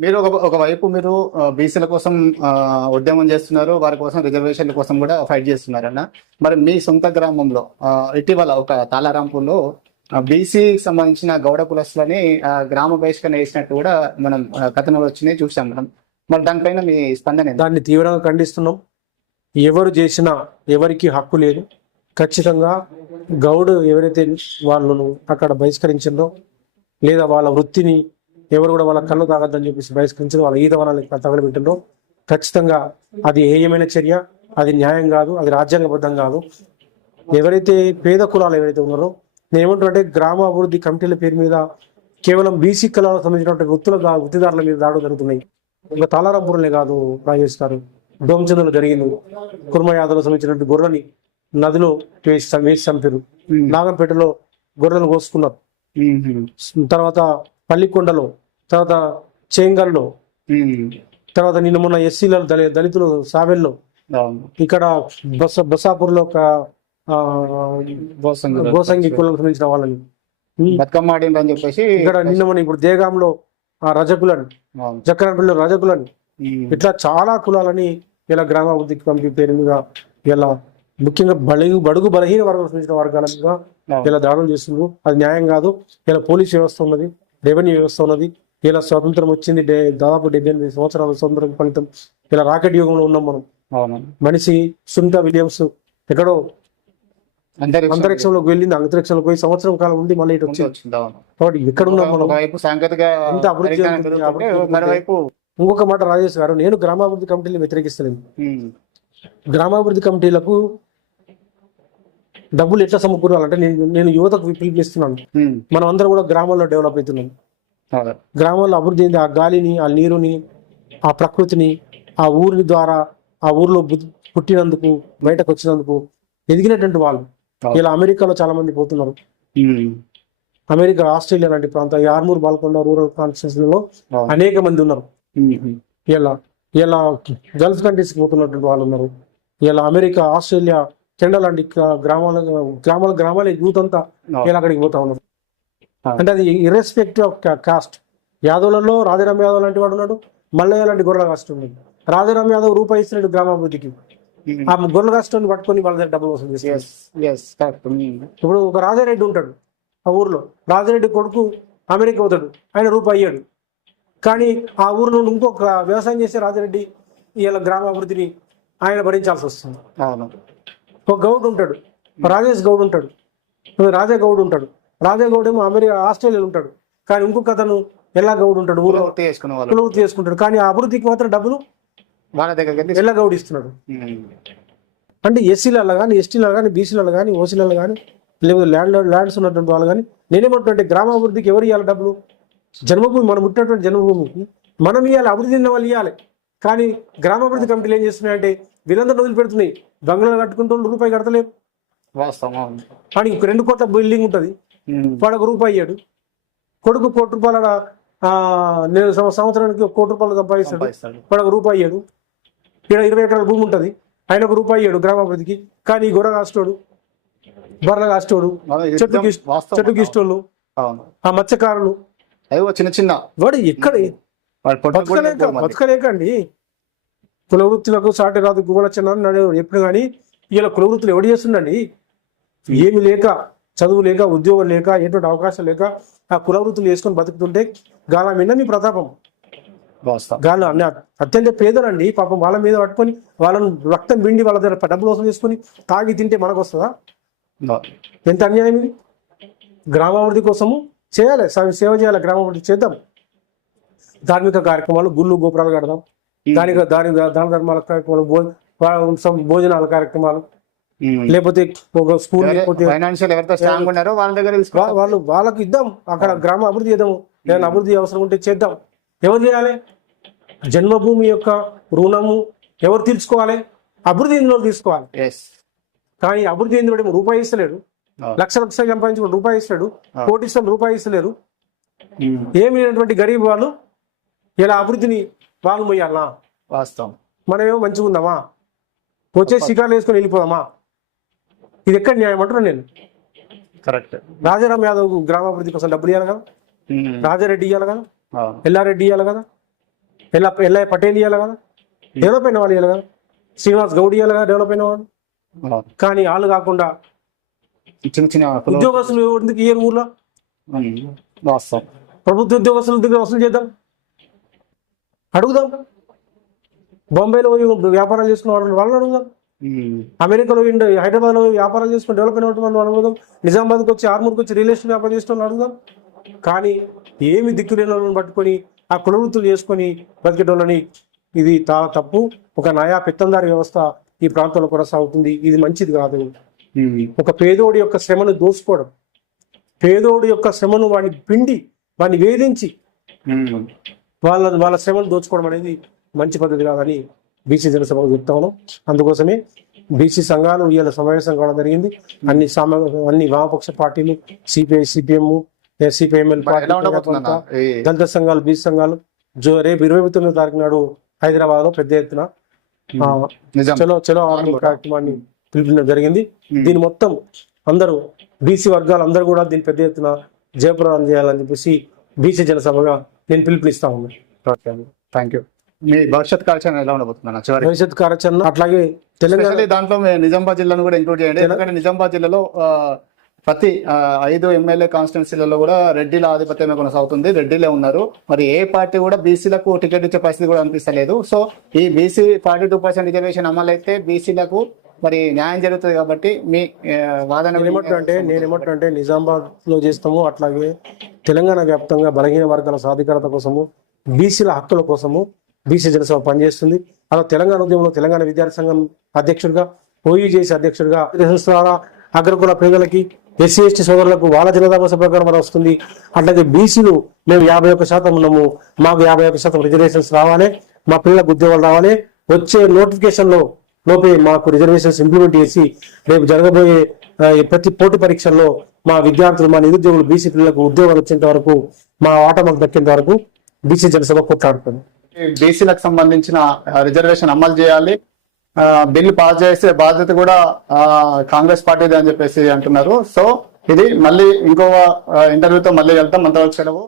మీరు ఒకవైపు మీరు బీసీల కోసం ఉద్యమం చేస్తున్నారు, వారి కోసం రిజర్వేషన్ల కోసం కూడా ఫైట్ చేస్తున్నారన్న. మరి మీ సొంత గ్రామంలో ఇటీవల ఒక తాళారాంపూర్లో బీసీకి సంబంధించిన గౌడ కులస్తులని గ్రామ బహిష్కరణ వేసినట్టు కూడా మనం కథనాలు వచ్చినాయి, చూసాం మనం. మరి దానిపైన మీ స్పందన ఏంటి? దాన్ని తీవ్రంగా ఖండిస్తున్నాం. ఎవరు చేసినా ఎవరికి హక్కు లేదు. ఖచ్చితంగా గౌడు ఎవరైతే వాళ్ళను అక్కడ బహిష్కరించిందో, లేదా వాళ్ళ వృత్తిని ఎవరు కూడా వాళ్ళ కళ్ళు తాగద్దని చెప్పేసి బహిష్కరించారు, వాళ్ళ ఈత వనాలకి తగలబెట్టిండ్రో, ఖచ్చితంగా అది ఏయమైన చర్య, అది న్యాయం కాదు, అది రాజ్యాంగబద్ధం కాదు. ఎవరైతే పేద కులాలు ఎవరైతే ఉన్నారో, నేను ఏమంటున్నానంటే గ్రామ అభివృద్ధి కమిటీల పేరు మీద కేవలం బీసీ కులాలకు సంబంధించినటువంటి వృత్తిదారుల మీద దాడులు జరుగుతున్నాయి. ఇంకా తాళారాంపూర్లే కాదు రాజేష్ గారు, డోమచంద్రలో జరిగింది. కుర్మ యాదవ్లకు సంబంధించినటువంటి గొర్రెని నదిలో వేసి చంపారు. నాగంపేటలో గొర్రెలను కోసుకున్నారు. తర్వాత పల్లికొండలో, తర్వాత చేంగల్లో, తర్వాత నిన్న మొన్న ఎస్సీల దళితులు సావెల్లో, ఇక్కడ బసాపూర్లో ఒక గోసంగి కులం సంబంధించిన వాళ్ళని బతుకమ్మ ఆడిందని చెప్పేసి ఇక్కడ నిన్న మొన్న ఇప్పుడు దేగాంలో రజకులని, జక్కరపల్లిలో రజకులని, ఇట్లా చాలా కులాలని ఇలా గ్రామాభివృద్ధి కమిటీ పేరు మీద ఇలా ముఖ్యంగా బడుగు బలహీన వర్గాలకు సంబంధించిన వర్గాల మీద ఇలా దాడులు చేస్తున్నారు. అది న్యాయం కాదు. ఇలా పోలీస్ వ్యవస్థ ఉన్నది, రెవెన్యూ వ్యవస్థ ఉన్నది. ఇలా స్వాతంత్రం వచ్చింది దాదాపు 78 సంవత్సరాల స్వాతంత్రం ఫలితం. ఇలా రాకెట్ యుగంలో ఉన్నాం మనం. మనిషి సునీతా విలియమ్స్ ఎక్కడో అంతరిక్షంలోకి వెళ్ళింది, అంతరిక్షంలోకి పోయి సంవత్సరం కాలం ఉండి మళ్ళీ ఇటు వచ్చింది. కాబట్టి ఎక్కడ ఉన్నాం మనం? ఎంత అభివృద్ధి. ఇంకొక మాట రాజేష్ గారు, నేను గ్రామాభివృద్ధి కమిటీని వ్యతిరేకిస్తలేను. గ్రామాభివృద్ధి కమిటీలకు డబ్బులు ఎట్లా సమకూరాలంటే నేను యువతకు పిలుపునిస్తున్నాను. మనం అందరం కూడా గ్రామాల్లో డెవలప్ అవుతున్నాం. గ్రామాల్లో అభివృద్ధి అయింది. ఆ గాలిని, ఆ నీరుని, ఆ ప్రకృతిని, ఆ ఊరిని ద్వారా ఆ ఊరిలో పుట్టినందుకు, బయటకు వచ్చినందుకు ఎదిగినటువంటి వాళ్ళు ఇలా అమెరికాలో చాలా మంది పోతున్నారు. అమెరికా, ఆస్ట్రేలియా లాంటి ప్రాంతాలు, ఆర్మూర్ బాల్కొండ రూరల్ కాన్స్టిట్యూన్సీలలో అనేక మంది ఉన్నారు. ఇలా గల్ఫ్ కంట్రీస్కి పోతున్నటువంటి వాళ్ళు ఉన్నారు. ఇలా అమెరికా, ఆస్ట్రేలియా, కెనడా లాంటి గ్రామాల యూత్ అంతా ఇలా అక్కడికి పోతా ఉన్నారు. అంటే అది ఇర్రెస్పెక్టివ్ ఆఫ్ కాస్ట్. యాదవ్లలో రాజారాం యాదవ్ లాంటి వాడు ఉన్నాడు, మల్లయ్య లాంటి గొర్రెల కాస్ట్ ఉంది. రాజారాం యాదవ్ రూపాయి ఇస్తున్నాడు గ్రామాభివృద్ధికి, ఆ గొర్రెల కాస్ట్ని పట్టుకొని వాళ్ళ దగ్గర డబ్బులు వసూలు చేస్తారు. ఇప్పుడు ఒక రాజారెడ్డి ఉంటాడు ఆ ఊర్లో, రాజారెడ్డి కొడుకు అమెరికా పోతాడు, ఆయన రూపాయి అయ్యాడు. కానీ ఆ ఊరిలో ఇంకొక వ్యవసాయం చేసే రాజారెడ్డి ఇలా గ్రామాభివృద్ధిని ఆయన భరించాల్సి వస్తుంది. ఒక గౌడ్ ఉంటాడు, రాజేష్ గౌడ్ ఉంటాడు, రాజా గౌడ్ ఉంటాడు. రాజా గౌడ్ ఏమో ఆస్ట్రేలియాలో ఉంటాడు, కానీ ఇంకొక అతను ఎల్లా గౌడ్ ఉంటాడు, ఊళ్ళో కులవృత్తి చేసుకుంటాడు. కానీ ఆ అభివృద్ధికి మాత్రం డబ్బులు వాళ్ళ దగ్గర ఎల్లా గౌడ్ ఇస్తున్నాడు. అంటే ఎస్సీలలో కానీ, ఎస్టీలలో కానీ, బీసీలలో కానీ, ఓసీలలో కానీ, లేకపోతే ల్యాండ్స్ ఉన్నటువంటి వాళ్ళు కానీ, నేనేమంటున్నట్టు గ్రామాభివృద్ధికి ఎవరు ఇవ్వాలి డబ్బులు? జన్మభూమి, మనం పుట్టినటువంటి జన్మభూమికి మనం ఇవ్వాలి, అభివృద్ధి చెందిన వాళ్ళు ఇవ్వాలి. కానీ గ్రామాభివృద్ధి కమిటీలు ఏం చేస్తున్నాయంటే వీళ్ళందరూ వదిలిపెడుతున్నాయి. బంగ్లాలు కట్టుకుంటూ రూపాయి కడతలేవు. కానీ 2 కోట్ల బిల్డింగ్ ఉంటుంది, వాడు ఒక రూపాయి అయ్యాడు. కొడుకు ₹1 కోటి సంవత్సరానికి ₹1 కోటి సంపాదిస్తాడు, వాడు ఒక రూపాయి అయ్యాడు. ఇక్కడ 20 ఎకరాల భూమి ఉంటుంది, ఆయన ఒక రూపాయి అయ్యాడు గ్రామాభివృద్ధికి. కానీ గొర్రె కాస్టోడు, బర్రె కాస్టోడు, చెట్టు గిష్టోళ్ళు, ఆ మత్స్యకారులు, చిన్న వాడు ఎక్కడ బతకలేకండి. కుల వృత్తులకు సాటి రాదు గువలచ్చని ఎప్పుడు. కానీ ఇలా కుల వృత్తులు ఎవడు చేస్తుండండి? ఏమి లేక, చదువు లేక, ఉద్యోగం లేక, ఎటువంటి అవకాశం లేక ఆ కుల వృత్తులు చేసుకొని బతుకుతుంటే గాల మీద మీ ప్రతాపం. గాలి అత్యంత పేదలండి పాపం, వాళ్ళ మీద పట్టుకొని వాళ్ళను రక్తం పిండి వాళ్ళ దగ్గర డబ్బులు వసూలు చేసుకొని తాగి తింటే మనకు వస్తుందా? ఎంత అన్యాయం ఇది. గ్రామాభివృద్ధి కోసము చేయాలి, సేవ చేయాలి, గ్రామాభివృద్ధి చేద్దాం. ధార్మిక కార్యక్రమాలు, గుళ్ళు గోపురాలు కడదాం, దాన ధర్మాల కార్యక్రమాలు, భోజనాల కార్యక్రమాలు, లేకపోతే ఒక స్కూల్, వాళ్ళకి ఇద్దాం. అక్కడ గ్రామ అభివృద్ధి చేద్దాం. ఏదైనా అభివృద్ధి అవసరం ఉంటే చేద్దాం. ఎవరు చేయాలి? జన్మభూమి యొక్క రుణము ఎవరు తీర్చుకోవాలి? అభివృద్ధి చెందిన వాళ్ళు తీసుకోవాలి. కానీ అభివృద్ధి చెందిన రూపాయి ఇస్తలేడు, లక్ష సంపాదించుకుని రూపాయి ఇస్తాడు, కోటి ఇస్తాడు, రూపాయి ఇస్తలేరు. ఏమి లేనటువంటి గరీబ్ వాళ్ళు ఇలా అభివృద్ధిని వాళ్ళు మొయ్యాలనా? వాస్తవం. మనమేమో మంచిగా ఉందామా, వచ్చే శిఖరాలు వేసుకొని వెళ్ళిపోదామా? ఇది ఎక్కడ న్యాయం అంటున్నాను నేను. కరెక్ట్. రాజారాం యాదవ్ గ్రామాభివృద్ధి కోసం డబ్బులు ఇవ్వాలి కదా, రాజారెడ్డి ఇవ్వాలి కదా, ఎల్లారెడ్డి ఇవ్వాలి కదా, ఎల్ఐ పటేల్ ఇవ్వాలి కదా, డెవలప్ అయిన వాళ్ళు ఇవ్వాలి కదా, శ్రీనివాస్ గౌడ్ ఇవ్వాలి కదా, డెవలప్ అయిన వాళ్ళు. కానీ వాళ్ళు కాకుండా చిన్న చిన్న ఉద్యోగస్తులు ఎందుకు ఇయ్యరు ఊర్లో? వాస్తవం. ప్రభుత్వ ఉద్యోగస్తుల దగ్గర వసూలు చేద్దాం, అడుగుదాం. బొంబాయిలో పోయి వ్యాపారాలు చేసుకున్న వాళ్ళని అడుగుదాం, అమెరికాలో హైదరాబాద్లో వ్యాపారాలు చేసుకుని డెవలప్ అయిన వాళ్ళు అడుగుదాం, నిజామాబాద్కి వచ్చి ఆర్మూర్కి వచ్చి రియల్ ఎస్టేట్ వ్యాపారం చేసిన వాళ్ళు అడుగుదాం. కానీ ఏమి దిక్కులేని వాళ్ళని పట్టుకొని ఆ కులవృత్తులు చేసుకొని బతికేటోళ్ళని, ఇది చాలా తప్పు. ఒక నయా పెత్తందారి వ్యవస్థ ఈ ప్రాంతంలో కొనసాగుతుంది, ఇది మంచిది కాదు. ఒక పేదోడి యొక్క శ్రమను దోసుకోవడం, పేదోడి యొక్క శ్రమను వాడిని పిండి వాడిని వేధించి వాళ్ళ శ్రమను దోచుకోవడం అనేది మంచి పద్ధతి కాదని బీసీ జనసభకు చెప్తా ఉన్నాం. అందుకోసమే బీసీ సంఘాలు ఇవాళ సమావేశం కావడం జరిగింది. అన్ని వామపక్ష పార్టీలు, సిపిఐ, సిపిఎం, సిపిఎంఎల్ పార్టీ, దళిత సంఘాలు, బీసీ సంఘాలు రేపు 29వ తారీఖు నాడు హైదరాబాద్ లో పెద్ద ఎత్తున చలో ఆర్మీ కార్యక్రమాన్ని పిలుపునడం జరిగింది. దీని మొత్తం అందరూ బీసీ వర్గాలు అందరూ కూడా దీన్ని పెద్ద ఎత్తున జయప్రదం చేయాలని చెప్పేసి బీసీ జనసభగా నేను పిలుపునిస్తా ఉన్నాను. Thank you. మీ భవిష్యత్ కార్యాచరణ ఎలా ఉండబోతుందన్న? భవిష్యత్ కార్యాచరణ అట్లాగే తెలంగాణ దాంట్లో నిజామాబాద్ జిల్లాను కూడా ఇంక్లూడ్ చేయండి. ఎందుకంటే నిజామాబాద్ జిల్లాలో ప్రతి 5 ఎమ్మెల్యే కాన్స్టిట్యున్సీలలో కూడా రెడ్డిల ఆధిపత్యమే కొనసాగుతుంది, రెడ్డిలే ఉన్నారు. మరి ఏ పార్టీ కూడా బీసీలకు టికెట్ ఇచ్చే పరిస్థితి కూడా అనిపిస్తలేదు. సో ఈ బీసీ 42% రిజర్వేషన్ అమలు అయితే బీసీలకు మరి న్యాయం జరుగుతుంది కాబట్టి మీ వాదన నేనేమంటే నిజామాబాద్ లో చేస్తాము, అట్లాగే తెలంగాణ వ్యాప్తంగా బలహీన వర్గాల సాధికారత కోసము, బీసీల హక్కుల కోసము బీసీ జనసభ పనిచేస్తుంది. అలా తెలంగాణ ఉద్యమంలో తెలంగాణ విద్యార్థి సంఘం అధ్యక్షుడిగా, ఓయూజేసీ అధ్యక్షుడిగా ద్వారా అగ్రకుల పేదలకి, ఎస్సీ ఎస్టీ సోదరులకు వాళ్ళ జనాభా ప్రకారం మనం వస్తుంది. అట్లాగే బీసీలు మేము 51% ఉన్నాము, మాకు 51% రిజర్వేషన్స్ రావాలి, మా పిల్లలకు ఉద్యోగాలు రావాలి, వచ్చే నోటిఫికేషన్ లోపే మాకు రిజర్వేషన్స్ ఇంప్లిమెంట్ చేసి రేపు జరగబోయే ప్రతి పోటీ పరీక్షల్లో మా విద్యార్థులు, మా నిరుద్యోగులు, బీసీ పిల్లలకు ఉద్యోగాలు వచ్చేంత వరకు, మా ఆట మాకు దక్కేంత వరకు బీసీ జనసభ కొట్లాడుతుంది. బీసీలకు సంబంధించిన రిజర్వేషన్ అమలు చేయాలి, బిల్లు పాస్ చేసే బాధ్యత కూడా కాంగ్రెస్ పార్టీది అని చెప్పేసి అంటున్నారు. సో ఇది మళ్ళీ ఇంకో ఇంటర్వ్యూతో మళ్ళీ వెళ్తాం. అంతవరకు సెలవు.